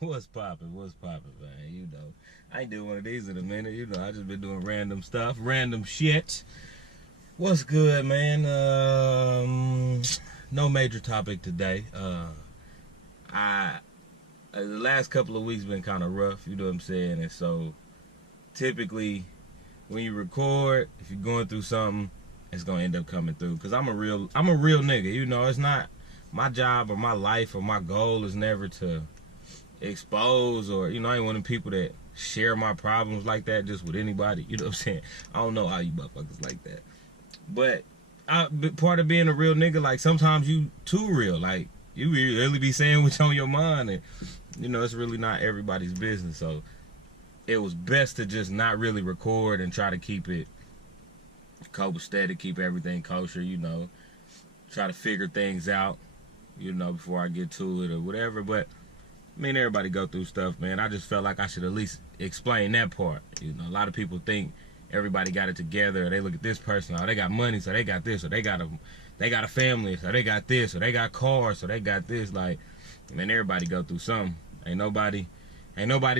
What's poppin'? What's poppin', man? You know, I ain't doing one of these in a minute. You know, I just been doing random stuff, random shit. What's good, man? No major topic today. The last couple of weeks been kind of rough. You know what I'm saying? And so, typically, when you record, if you're going through something, it's gonna end up coming through. Cause I'm a real nigga. You know, it's not my job or my life or my goal is never to expose, or I ain't one of the people that share my problems like that just with anybody. You know what I'm saying? I don't know how you motherfuckers like that, but part of being a real nigga, like sometimes you too real, like you really be saying what's on your mind, and it's really not everybody's business. So it was best to just not really record and try to keep it copacetic, keep everything kosher, try to figure things out, before I get to it or whatever. But I mean, everybody go through stuff, man. I just felt like I should at least explain that part. A lot of people think everybody got it together, or they look at this person, oh, they got money, so they got this, or they got a family, so they got this, or they got cars, so they got this. Like, man, everybody go through something. Ain't nobody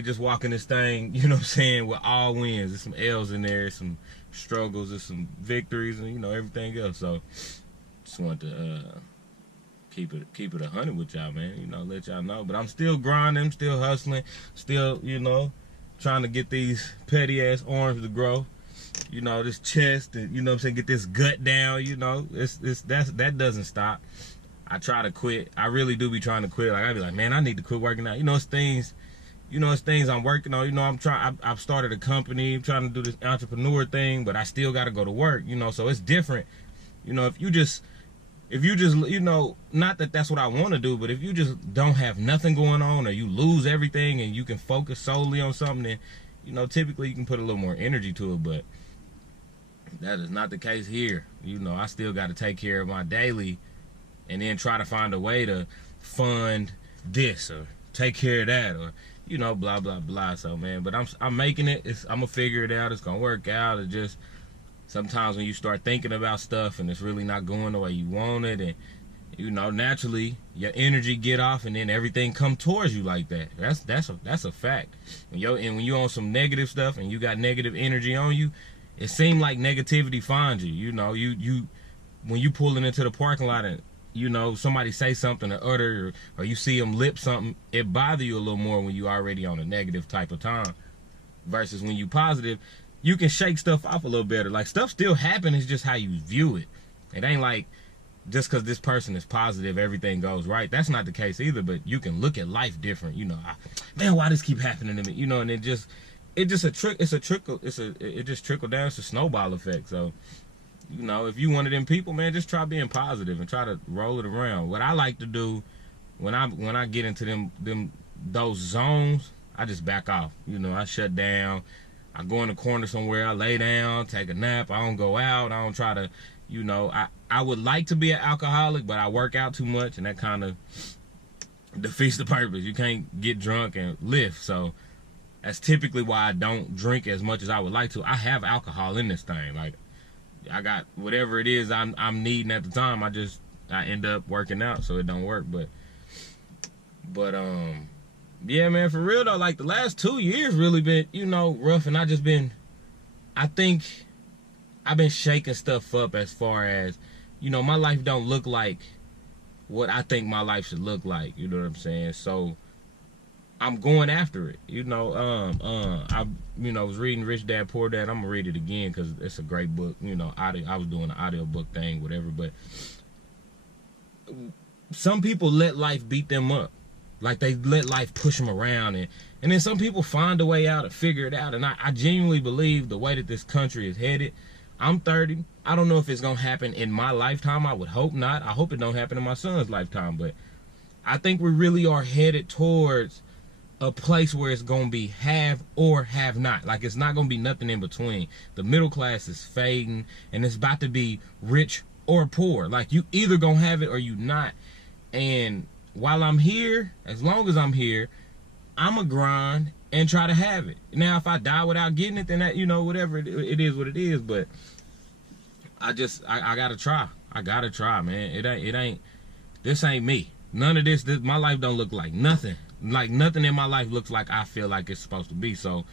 just walking this thing, with all wins. There's some L's in there, some struggles, there's some victories, and everything else. So just wanted to keep it 100 with y'all, man. Let y'all know. But I'm still grinding, still hustling, still, trying to get these petty ass arms to grow. This chest, and get this gut down. That doesn't stop. I try to quit. I really do be trying to quit. Like, I be like, man, I need to quit working out. It's things I'm working on. I've started a company. I'm trying to do this entrepreneur thing, but I still got to go to work. So it's different. If you just not that that's what I want to do, but if you just don't have nothing going on, or you lose everything and you can focus solely on something, then, typically you can put a little more energy to it. But that is not the case here. I still got to take care of my daily, and then try to find a way to fund this or take care of that, or, blah, blah, blah. So, man, but I'm making it. I'm going to figure it out. It's going to work out. It just, sometimes when you start thinking about stuff and it's really not going the way you want it, and naturally your energy get off, and then everything come towards you like that. That's a fact. When you on some negative stuff and you got negative energy on you, it seems like negativity finds you. You when you pulling into the parking lot and somebody say something or utter, or you see them lip something, it bother you a little more when you already on a negative type of time, versus when you positive, you can shake stuff off a little better. Like, stuff still happen, it's just how you view it. It ain't like just because this person is positive, everything goes right. That's not the case either, but you can look at life different. Man, why this keep happening to me? And it just trickle down. It's a snowball effect. So, if you one of them people, man, just try being positive and try to roll it around. What I like to do when I get into those zones, I just back off. I shut down. I go in the corner somewhere, I lay down, take a nap. I don't go out. I don't try to, I would like to be an alcoholic, but I work out too much, and that kind of defeats the purpose. You can't get drunk and lift. So that's typically why I don't drink as much as I would like to. I have alcohol in this thing. Like, I got whatever it is I'm needing at the time. I end up working out, so it don't work. But yeah, man, for real though, like, the last 2 years really been, rough, and I think I've been shaking stuff up as far as, my life don't look like what I think my life should look like. You know what I'm saying? So I'm going after it. I was reading Rich Dad Poor Dad. I'm gonna read it again because it's a great book. I was doing an audio book thing, whatever. But some people let life beat them up. Like, they let life push them around, and then some people find a way out and figure it out. And I genuinely believe the way that this country is headed, I'm 30. I don't know if it's going to happen in my lifetime. I would hope not. I hope it don't happen in my son's lifetime. But I think we really are headed towards a place where it's going to be have or have not. Like, it's not going to be nothing in between. The middle class is fading, and it's about to be rich or poor. Like, you either going to have it or you not. And while I'm here, as long as I'm here, I'm going to grind and try to have it. Now, if I die without getting it, then that, whatever, it is what it is. But I got to try. I got to try, man. This ain't me. None of this, my life don't look like nothing Like, nothing in my life looks like I feel like it's supposed to be. So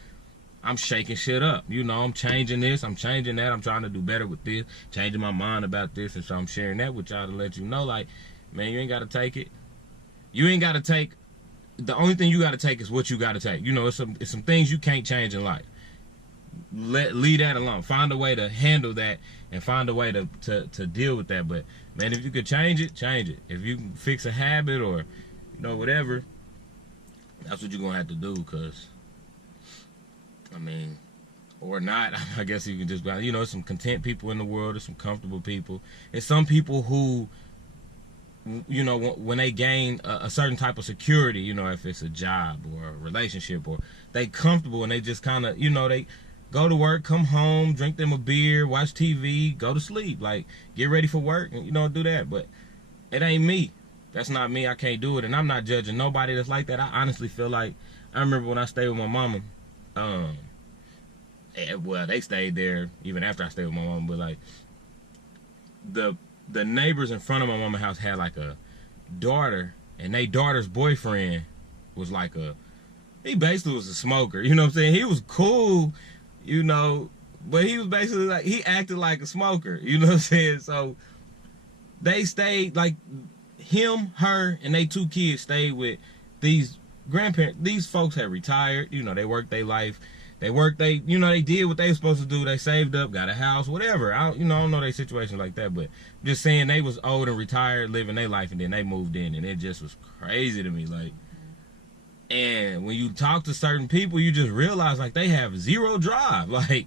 I'm shaking shit up. You know, I'm changing this, I'm changing that, I'm trying to do better with this, changing my mind about this, and so I'm sharing that with y'all to let you know, like, man, you ain't got to take it. You ain't got to take, the only thing you got to take is what you got to take. You know, it's some things you can't change in life. Leave that alone. Find a way to handle that and find a way to deal with that. But, man, if you could change it, change it. If you can fix a habit or, you know, whatever, that's what you're going to have to do, because, I mean, or not, I guess you can just, you know, there's some content people in the world, there's some comfortable people. There's some people who, you know, when they gain a certain type of security, you know, if it's a job or a relationship, or they comfortable and they just kind of, you know, they go to work, come home, drink them a beer, watch TV, go to sleep, like, get ready for work, and, you know, do that. But it ain't me. That's not me. I can't do it, and I'm not judging nobody that's like that. I honestly feel like, I remember when I stayed with my mama, well, they stayed there even after I stayed with my mama, but, like, the neighbors in front of my mama's house had, like, a daughter, and they daughter's boyfriend was like he basically was a smoker, you know what I'm saying? He was cool, you know, but he was basically like, he acted like a smoker, you know what I'm saying? So they stayed, like, him, her, and they 2 kids stayed with these grandparents. These folks had retired, you know, they worked their life. They worked, you know, they did what they were supposed to do. They saved up, got a house, whatever. I don't know their situation like that, but just saying they was old and retired, living their life, and then they moved in, and it just was crazy to me. Like, and when you talk to certain people, you just realize, like, they have zero drive. Like,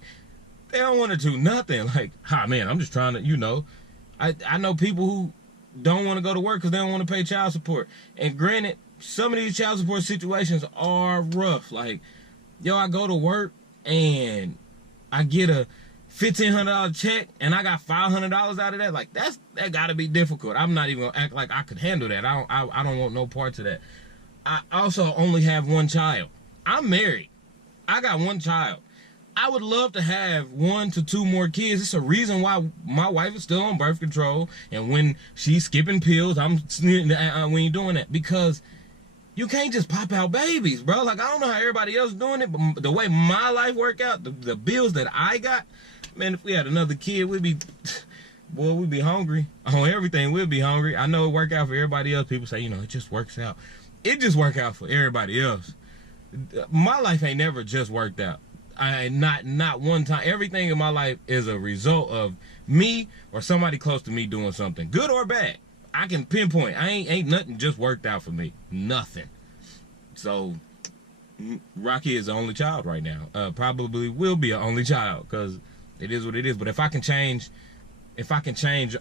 they don't want to do nothing. Like, man, I'm just trying to, you know. I know people who don't want to go to work because they don't want to pay child support. And granted, some of these child support situations are rough. Like, yo, I go to work and I get a $1,500 check and I got $500 out of that. Like, that gotta be difficult. I'm not even gonna act like I could handle that. I don't want no parts of that. I also only have 1 child. I'm married. I got 1 child. I would love to have 1 to 2 more kids. It's a reason why my wife is still on birth control, and when she's skipping pills, we ain't doing that, because you can't just pop out babies, bro. Like, I don't know how everybody else is doing it, but the way my life work out, the bills that I got, man, if we had another kid, we'd be hungry on everything. We'd be hungry. I know it work out for everybody else. People say, you know, it just works out. It just work out for everybody else. My life ain't never just worked out. Not one time. Everything in my life is a result of me or somebody close to me doing something, good or bad. I can pinpoint. Ain't nothing just worked out for me. Nothing. So Rocky is the only child right now. Probably will be an only child, because it is what it is. But if I can change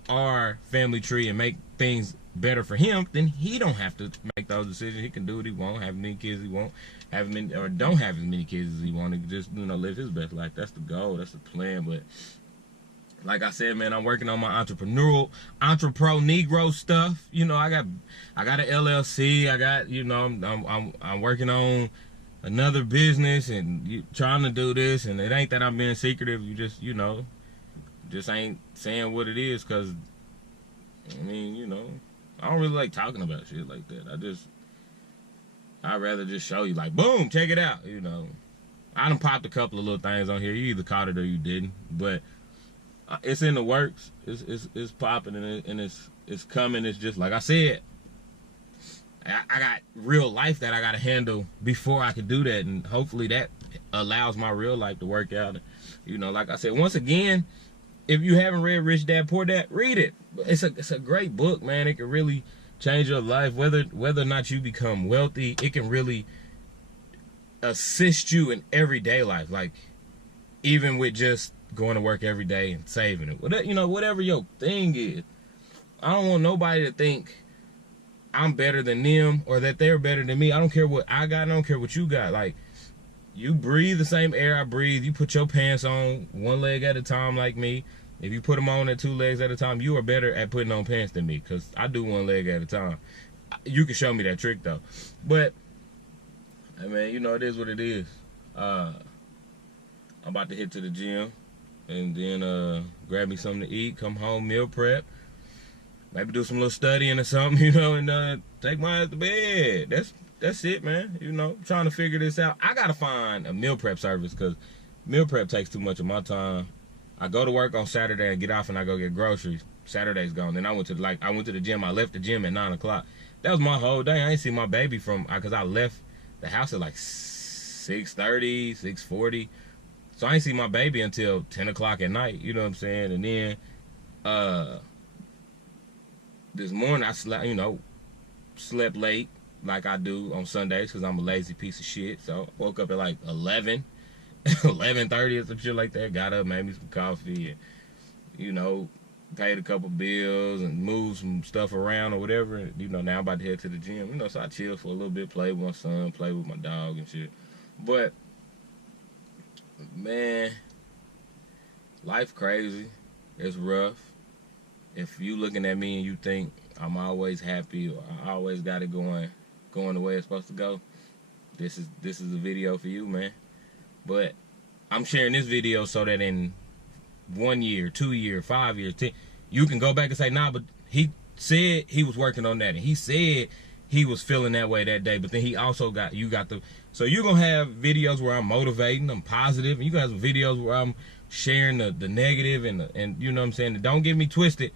our family tree and make things better for him, then he don't have to make those decisions. He can do what he wants, have as many kids as he wants, or don't have as many kids as he wants. He can just, you know, live his best life. That's the goal. That's the plan. But like I said, man, I'm working on my entrepreneur Negro stuff. You know, I got an LLC. I got, you know, I'm working on another business and trying to do this. And it ain't that I'm being secretive. You just, you know, just ain't saying what it is, because, I mean, you know, I don't really like talking about shit like that. I'd rather just show you, like, boom, check it out, you know. I done popped a couple of little things on here. You either caught it or you didn't, but it's in the works. It's popping, and it's coming. It's just like I said, I got real life that I got to handle before I can do that, and hopefully that allows my real life to work out. You know, like I said, once again, if you haven't read Rich Dad Poor Dad, read it. It's a great book, man. It can really change your life. Whether or not you become wealthy, it can really assist you in everyday life. Like, even with just going to work every day and saving it. You know, whatever your thing is. I don't want nobody to think I'm better than them or that they're better than me. I don't care what I got. I don't care what you got. Like, you breathe the same air I breathe. You put your pants on 1 leg at a time like me. If you put them on at 2 legs at a time, you are better at putting on pants than me, because I do 1 leg at a time. You can show me that trick, though. But, I mean, you know, it is what it is. I'm about to hit to the gym and then grab me something to eat, come home, meal prep. maybe do some little studying or something, you know, and take my ass to bed. That's it, man. You know, trying to figure this out. I gotta find a meal prep service because meal prep takes too much of my time. I go to work on Saturday and get off and I go get groceries. Saturday's gone. Then I went to the gym. I left the gym at 9 o'clock. That was my whole day. I ain't see my baby because I left the house at like 6:30, 6:40. So I ain't see my baby until 10 o'clock at night. You know what I'm saying? And then this morning I slept late like I do on Sundays because I'm a lazy piece of shit. So I woke up at like 11, 11:30 or some shit like that. Got up, made me some coffee, and, you know, paid a couple bills and moved some stuff around or whatever. And, you know, now I'm about to head to the gym. You know, so I chilled for a little bit, played with my son, played with my dog and shit. But, man, life crazy. It's rough. If you looking at me and you think I'm always happy or I always got it going the way it's supposed to go, this is a video for you, man. But I'm sharing this video so that in 1 year, 2 years, 5 years, 10, you can go back and say, nah, but he said he was working on that and he said he was feeling that way that day, but then he also got so you're gonna have videos where I'm motivating, I'm positive, and you guys have videos where I'm sharing the negative and you know what I'm saying. And don't get me twisted,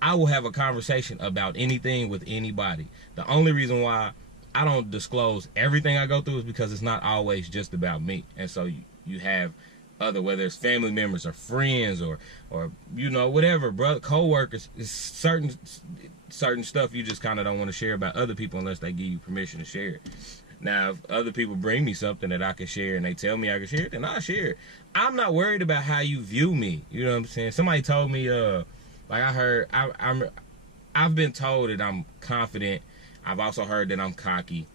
I will have a conversation about anything with anybody. The only reason why I don't disclose everything I go through is because it's not always just about me. And so you have other, whether it's family members or friends or you know, whatever, brother, co-workers, it's certain stuff you just kind of don't want to share about other people unless they give you permission to share it. Now, if other people bring me something that I can share and they tell me I can share it, then I'll share it. I'm not worried about how you view me. You know what I'm saying? Somebody told me, like I heard, I've been told that I'm confident. I've also heard that I'm cocky.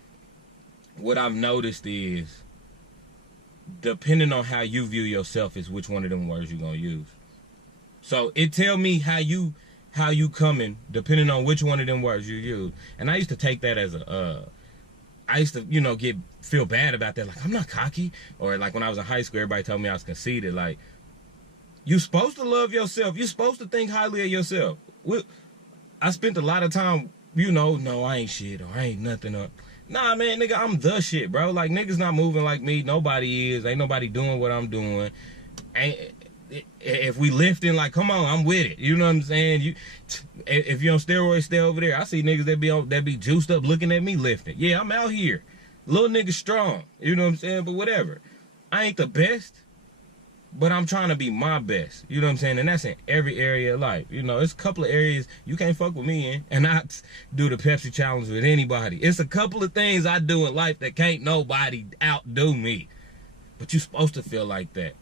What I've noticed is, depending on how you view yourself is which one of them words you're gonna use. So it tell me how you coming, depending on which one of them words you use. And I used to take that as I used to, you know, feel bad about that. Like, I'm not cocky. Or like when I was in high school, everybody told me I was conceited. Like, you supposed to love yourself. You're supposed to think highly of yourself. I spent a lot of time, you know, no, I ain't shit or I ain't nothing. Or, nah, man, nigga, I'm the shit, bro. Like, niggas not moving like me. Nobody is. Ain't nobody doing what I'm doing. If we lifting, like, come on, I'm with it. You know what I'm saying? If you're on steroids, stay over there. I see niggas that be juiced up looking at me lifting. Yeah, I'm out here. Little nigga strong. You know what I'm saying? But whatever. I ain't the best, but I'm trying to be my best. You know what I'm saying? And that's in every area of life. You know, it's a couple of areas you can't fuck with me in. And I do the Pepsi challenge with anybody. It's a couple of things I do in life that can't nobody outdo me. But you're supposed to feel like that.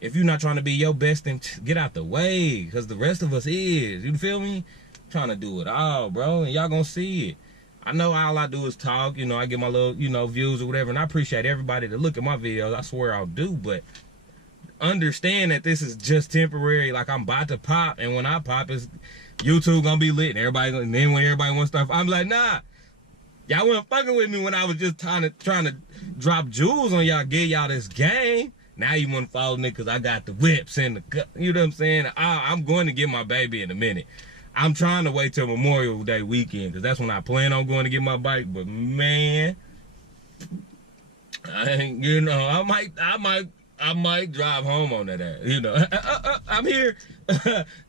If you're not trying to be your best, then get out the way. Because the rest of us is. You feel me? I'm trying to do it all, bro. And y'all gonna see it. I know all I do is talk. You know, I get my little, you know, views or whatever. And I appreciate everybody that look at my videos. I swear I'll do. But understand that this is just temporary. Like, I'm about to pop. And when I pop, it's YouTube gonna be lit. And then when everybody wants stuff, I'm like, nah. Y'all wasn't fucking with me when I was just trying to drop jewels on y'all, get y'all this game. Now you want to follow me because I got the whips and the, you know what I'm saying? I'm going to get my baby in a minute. I'm trying to wait till Memorial Day weekend because that's when I plan on going to get my bike. But man, you know, I might drive home on that ass. You know, I'm here.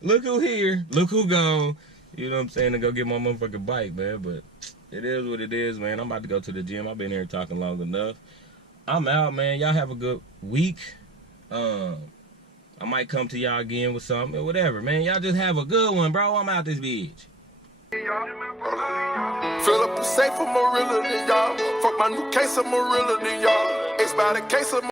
Look who here. Look who gone. You know what I'm saying? To go get my motherfucking bike, man. But it is what it is, man. I'm about to go to the gym. I've been here talking long enough. I'm out, man. Y'all have a good week. I might come to y'all again with something or whatever, man. Y'all just have a good one, bro. I'm out this bitch. Fill up the safe, I'm more realer than y'all. Fuck my new case, I'm more realer than y'all. It's by the case of